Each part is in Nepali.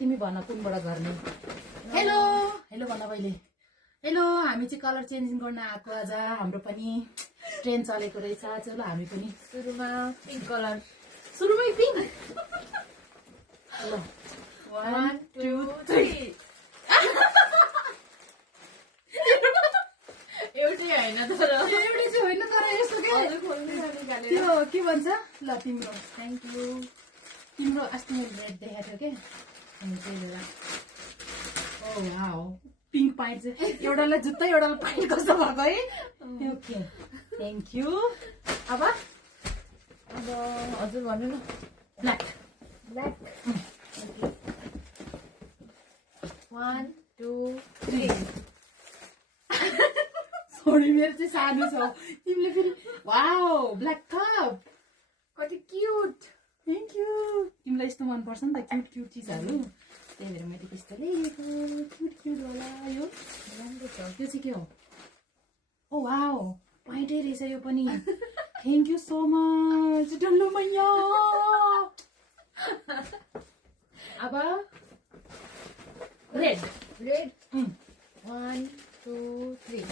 तिमी भन कुनबाट गर्ने। हेलो हेलो भन पहिले। हेलो, हामी चाहिँ कलर चेन्जिङ गर्न आएको। आज हाम्रो पनि ट्रेन चलेको रहेछ। चलो हामी पनि सुरुमा पिंक कलर, सुरुमै पिङ्क। ल 1 2 3 एउटै हैन तर एउटै चाहिँ होइन तर यस्तो के अझ खोल्नु निकालेर त्यो के भन्छ ल तिम्रो थ्यांक यू। तिम्रो अस्ति मैले रेड देखाएको थियो के अनि त्यही भएर। ओ वाउ, पिङ्क पाइन्ट चाहिँ एउटालाई जुत्ता एउटालाई पाइन्ट कस्तो भएको है। Okay thank you. अब अब हजुर भन्नु न। ब्ल्याक ब्ल्याक 1 2 3 सरी मेरो चाहिँ सानो छ। तिमीले फेरि वाउ ब्ल्याक कप कति क्यूट। Thank you. तिमीलाई यस्तो मनपर्छ नि त क्युट क्युट चिजहरू, त्यही भएर मैले त्यस्तो ल्याएको। क्युट क्युट होला यो राम्रो छ। त्यो चाहिँ के हो? ओ वाउ पाइन्टै रहेछ यो पनि। थ्याङ्क यू सो मच डल्लो मैया। अब रेड रेड 1 2 3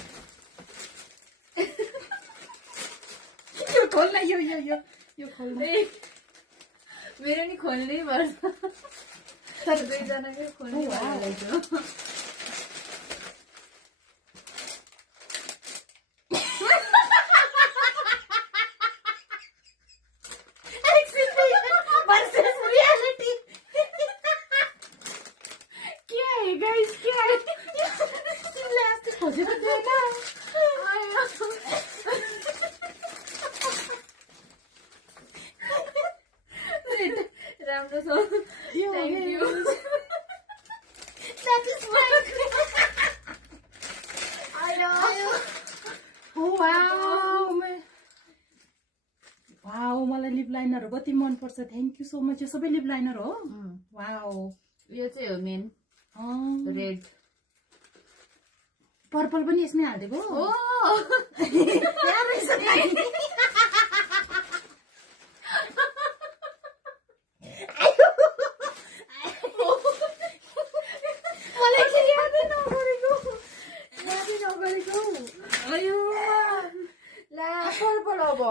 यो खोल्न यो खोल्न। मेरो नि खोल्नै पर्छ तर दुईजनाकै खोल्नै पर्छ। राम्रो छ। Thank you. That is mine. Wow मलाई लिप लाइनरहरू कति मनपर्छ। Thank you so much. यो सबै लिप लाइनर हो? वाउ यो चाहिँ हो मेन रेड। पर्पल पनि यसमै हालिदिएको ओ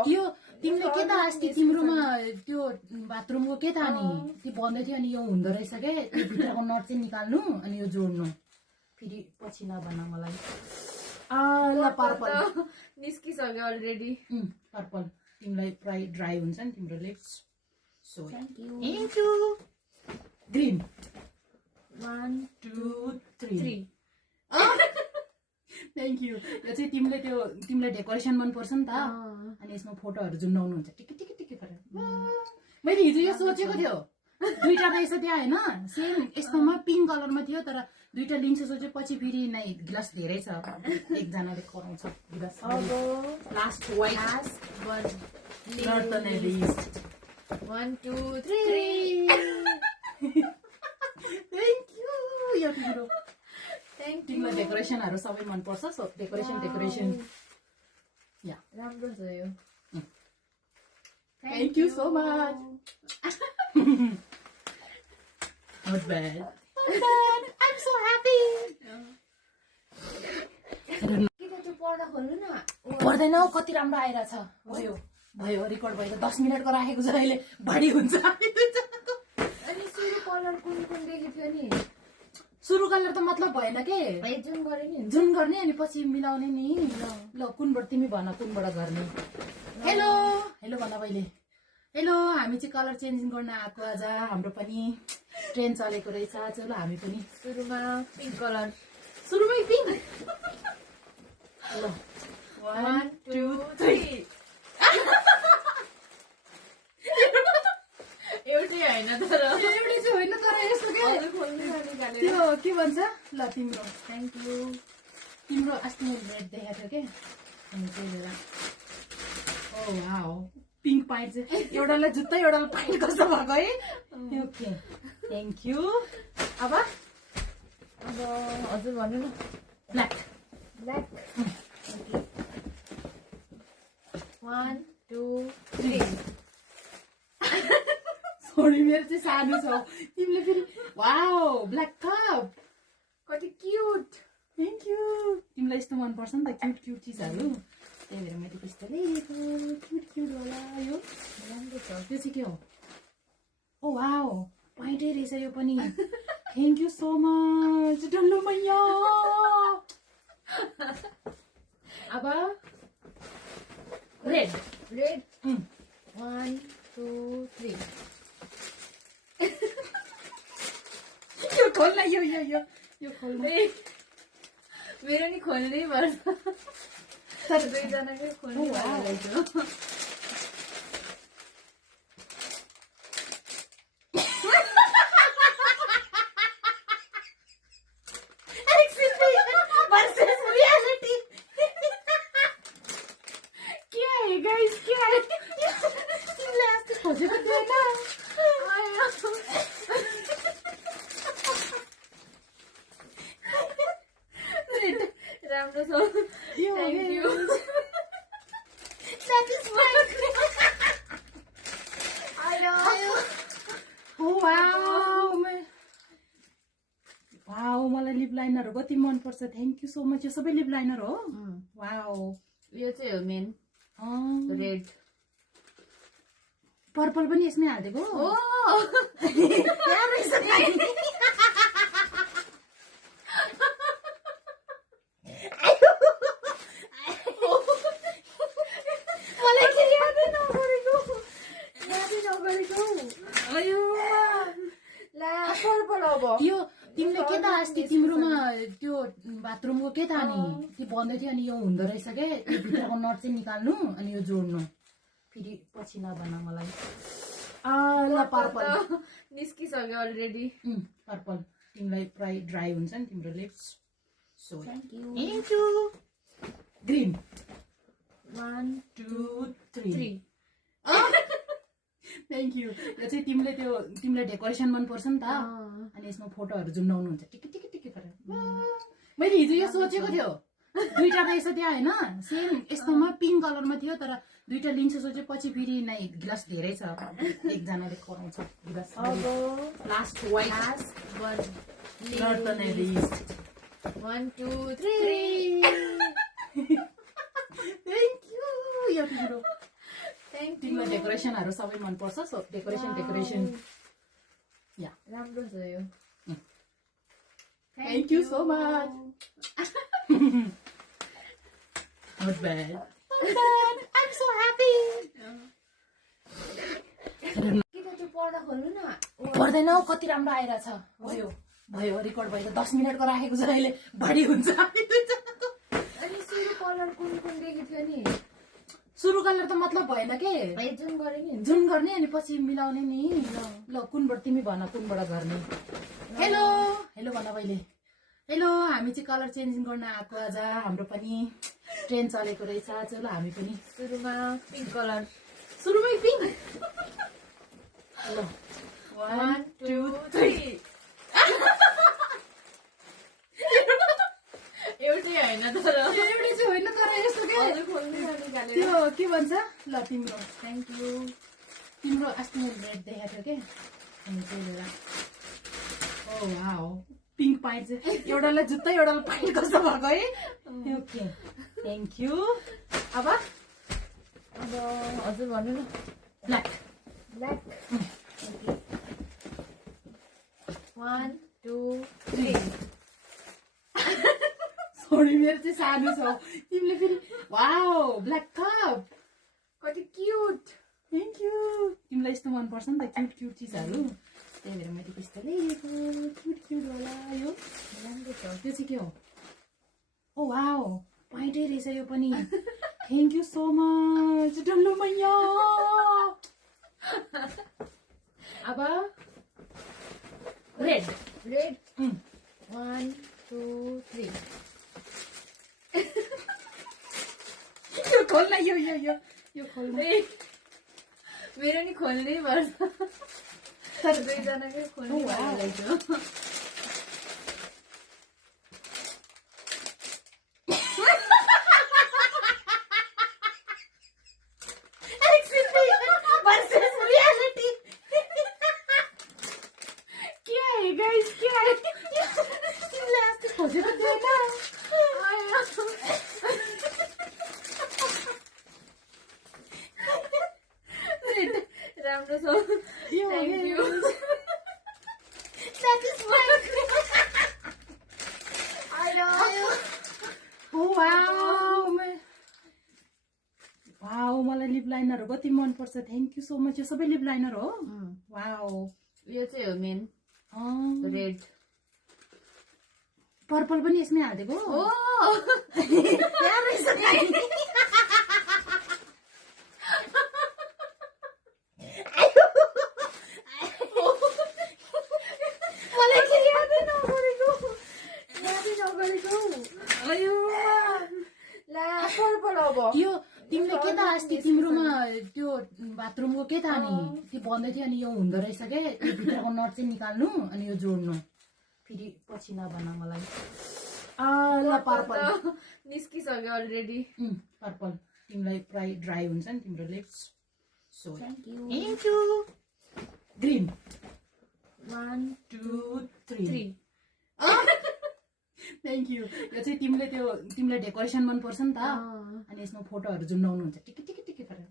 यो तिमीले के त अस्ति तिम्रोमा त्यो बाथरुमको के त नि त्यो भन्दै थियो अनि यो हुँदो रहेछ के त्यो भित्रको नट चाहिँ निकाल्नु अनि यो जोड्नु। फेरि पछि नभन मलाई। ल पर्पल निस्किसक्यो अलरेडी। पर्पल तिमीलाई प्राय ड्राई हुन्छ नि तिम्रो lips. So thank you. Thank you. Green 1 2 3 thank you. यो चाहिँ तिमीलाई डेकोरेसन मनपर्छ नि त अनि यसमा फोटोहरू जुन्नाउनुहुन्छ टिकी टिकी टिकी गरेर। मैले हिजो यो सोचेको थियो दुईटा रहेछ त्यहाँ होइन सेम यस्तोमा पिङ्क कलरमा थियो तर दुईटा लिन्छ सोचे पछि फेरि नै गिलास धेरै छ एकजनाले कराउँछ गिलास। Last white 1 2 3 thank you. यो तिम्रो थ्यांक यू। तिमीलाई डेकोरेसनहरू सबै मनपर्छ। सो डेकोरेसन या राम्रो छ यो। Thank you so much. Not bad. I'm so happy. पढ्न खोल्नु न। पर्दैन हौ कति राम्रो आइरहेछ। भयो भयो रिकर्ड भयो 10 मिनटको राखेको छ अहिले बढी हुन्छ। अनि सुरु कलर कुन देखेको थियो नि? सुरु कलर त मतलब भएन के जुन गरे नि जुन गर्ने अनि पछि मिलाउने नि। ल कुनबाट तिमी भन कुनबाट गर्ने। हेलो हेलो भन पहिले। हेलो, हामी चाहिँ कलर चेन्जिङ गर्न आएको। आज हाम्रो पनि ट्रेन चलेको रहेछ। चलो हामी पनि सुरुमा पिंक कलर, सुरुमै पिङ्क। ल 1 2 3 एउटै हैन तर एउटै चाहिँ होइन तर यस्तो के अझ खोल्नु निकालेर। त्यो के भन्छ ल तिम्रो थ्यांक यू। तिम्रो अस्ति मैले रेड देखाएको थियो के अनि त्यही भएर। ओ वाउ पिङ्क पाइन्ट चाहिँ एउटालाई जुत्ता एउटालाई पाइन्ट कस्तो भएको है। Okay thank you. अब हजुर भन्नु न। ब्ल्याक ब्ल्याक 1 2 3 सरी मेरो चाहिँ सानो छ। तिमीले फेरि वाउ ब्ल्याक कप कति क्युट। Thank you. तिमीलाई यस्तो मनपर्छ नि त क्युट क्युट चिजहरू, त्यही भएर मैले त्यस्तो ल्याएको। क्युट क्युट होला यो, राम्रो छ। त्यो चाहिँ के हो? ओ वाउ, पाइँटै रहेछ यो पनि। थ्याङ्क यू सो मच डल्लो मैया। अब रेड रेड 1 2 3 यो खोल्न, यो यो यो यो खोल्न। मेरो नि खोल्नै पर्छ, तर दुईजनाकै खोल्नु Oh, wow. भइरहेको। versus reality. क्या है guys, क्या है? तिमीले यस्तो खोजेको थिएन। राम्रो छ, यो thank you. satisfied. Oh wow, wow, मलाई लिप लाइनरहरू कति मनपर्छ। Thank you so much. यो सबै लिप लाइनर हो? वाउ, यो चाहिँ हो मेन रेड। पर्पल पनि यसमै हालिदिएको ओ मलाई के यादै नगरेको। अयो ला पर्पल अब यो तिमीले के त अस्ति तिम्रोमा त्यो बाथरुमको के त अनि त्यो भन्दै थियो, अनि यो हुँदो रहेछ के, त्यो भित्रको नट चाहिँ निकाल्नु अनि यो जोड्नु, फेरि पछि नभन मलाई। ल पर्पल निस्किसक्यो अलरेडी। पर्पल तिमीलाई प्राय ड्राई हुन्छ नि तिम्रो lips, so thank you. Thank you. Green 1 2 3 3 thank you. यो चाहिँ तिमीलाई डेकोरेसन मनपर्छ नि त, अनि यसमा फोटोहरू जुम्नाउनु हुन्छ टिकी टिकी टिकी गरेर। मैले हिजो यो सोचेको थियो, दुईटा रहेछ त्यहाँ होइन, सेम यस्तोमा पिङ्क कलरमा थियो, तर दुईटा लिन्छ सोचे, पछि फेरि नै गिलास धेरै छ, एकजनाले कराउँछ गिलास। अब last white last one not the list. 1 2 3 thank you. यो तिम्रो थ्याङ्क यू। तिमीलाई डेकोरेसनहरू सबै मनपर्छ, सो डेकोरेसन या राम्रो छ यो। Thank you so much. Not bad. I'm so happy. के त त्यो पढ्दा खोल्नु न। पर्दैन हौ, कति राम्रो आइरहेछ। भयो भयो रिकर्ड भयो। 10 मिनटको राखेको छ, अहिले बढी हुन्छ। अनि सुरु कलर कुन कुन देखेको थियो नि? सुरु कलर त मतलब भएन के, जुन गरे नि जुन गर्ने अनि पछि मिलाउने नि। ल कुनबाट तिमी भन, कुनबाट गर्ने? हेलो हेलो भन पहिले। हेलो, हामी चाहिँ कलर चेन्जिङ गर्न आएको। आज हाम्रो पनि ट्रेन चलेको रहेछ। चलो हामी पनि सुरुमा पिङ्क कलर। सुरुमै पिङ्क। ल 1 2 3 एउटै होइन तर एउटै चाहिँ होइन, तर यस्तो के हजुर खोल्नु ननिकालेर। त्यो के भन्छ? ल तिम्रो थ्याङ्क यू। तिम्रो अस्ति मैले रेड देखाएको थियो के, अनि त्यही भएर। ओ वाउ, पिङ्क पाइन्ट चाहिँ एउटालाई जुत्ता एउटालाई पाइन्ट कस्तो भएको है। Okay thank you. अब अब हजुर भन्नु न। ब्ल्याक ब्ल्याक 1 2 3 सरी मेरो चाहिँ सानो छ। तिमीले फेरि वाउ ब्ल्याक कप कति क्युट। Thank you. तिमीलाई यस्तो मनपर्छ नि त क्युट क्युट चिजहरू, त्यही भएर मैले त्यस्तो ल्याएको। क्युट क्युट होला यो, राम्रो छ। त्यो चाहिँ के हो? ओ वाउ, पाइँटै रहेछ यो पनि। थ्याङ्क यू सो मच डल्लो मैया। अब रेड रेड 1 2 3 यो खोल्न, यो यो यो यो खोल्न। मेरो नि खोल्नै पर्छ, तर दुईजनाकै खोल्नु Oh, wow. भइरहेको। versus reality. क्या है guys, क्या है? तिमीले अस्ति खोजेको थियो राम्रो छ यो Thank you. Satisfied. वाउ मलाई लिप लाइनर कति मनपर्छ थ्याङ्क यू सो मच यो सबै लिप लाइनर हो वाउ यो चाहिँ हो मेन रेड पर्पल पनि यसमै हालिदिएको ओ यहाँ रहेछ गाई। मलाई के यादै नगरेको अयो ला पर्पल अब यो तिमीले के त अस्ति तिम्रोमा त्यो बाथरुमको के त अनि त्यो भन्दै थियो अनि यो हुँदो रहेछ के त्यो भित्रको नट चाहिँ निकाल्नु अनि यो जोड्नु फेरि पछि नभन मलाई ल पर्पल निस्किसक्यो अलरेडी पर्पल तिमीलाई प्राय ड्राई हुन्छ नि तिम्रो lips so thank you thank you green 1 2 3 3 thank you यो चाहिँ तिमीलाई डेकोरेसन मनपर्छ नि त अनि यसमा फोटोहरू जुन्डाउनु हुन्छ टिकी टिकी टिकी गरेर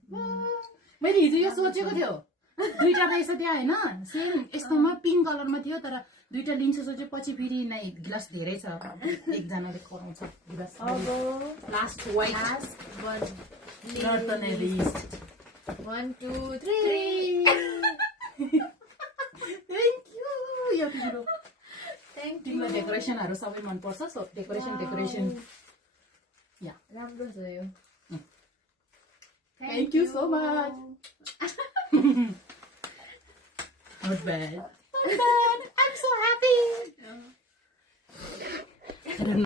मैले हिजो यो सोचेको थियो दुईटा रहेछ त्यहाँ होइन सेम यस्तोमा पिङ्क कलरमा थियो तर दुईटा लिन्छ सोचे पछि फेरि नै ग्लास धेरै छ एकजनाले कराउँछ ग्लास अब last white last one not the नेलिस्ट 1 2 3 थ्याङ्क यू यो तिम्रो थ्याङ्क तिमीलाई डेकोरेसनहरू सबै मनपर्छ सो डेकोरेसन या राम्रो छ यो Thank you so much. Not bad. Not bad. I'm so happy. I don't know.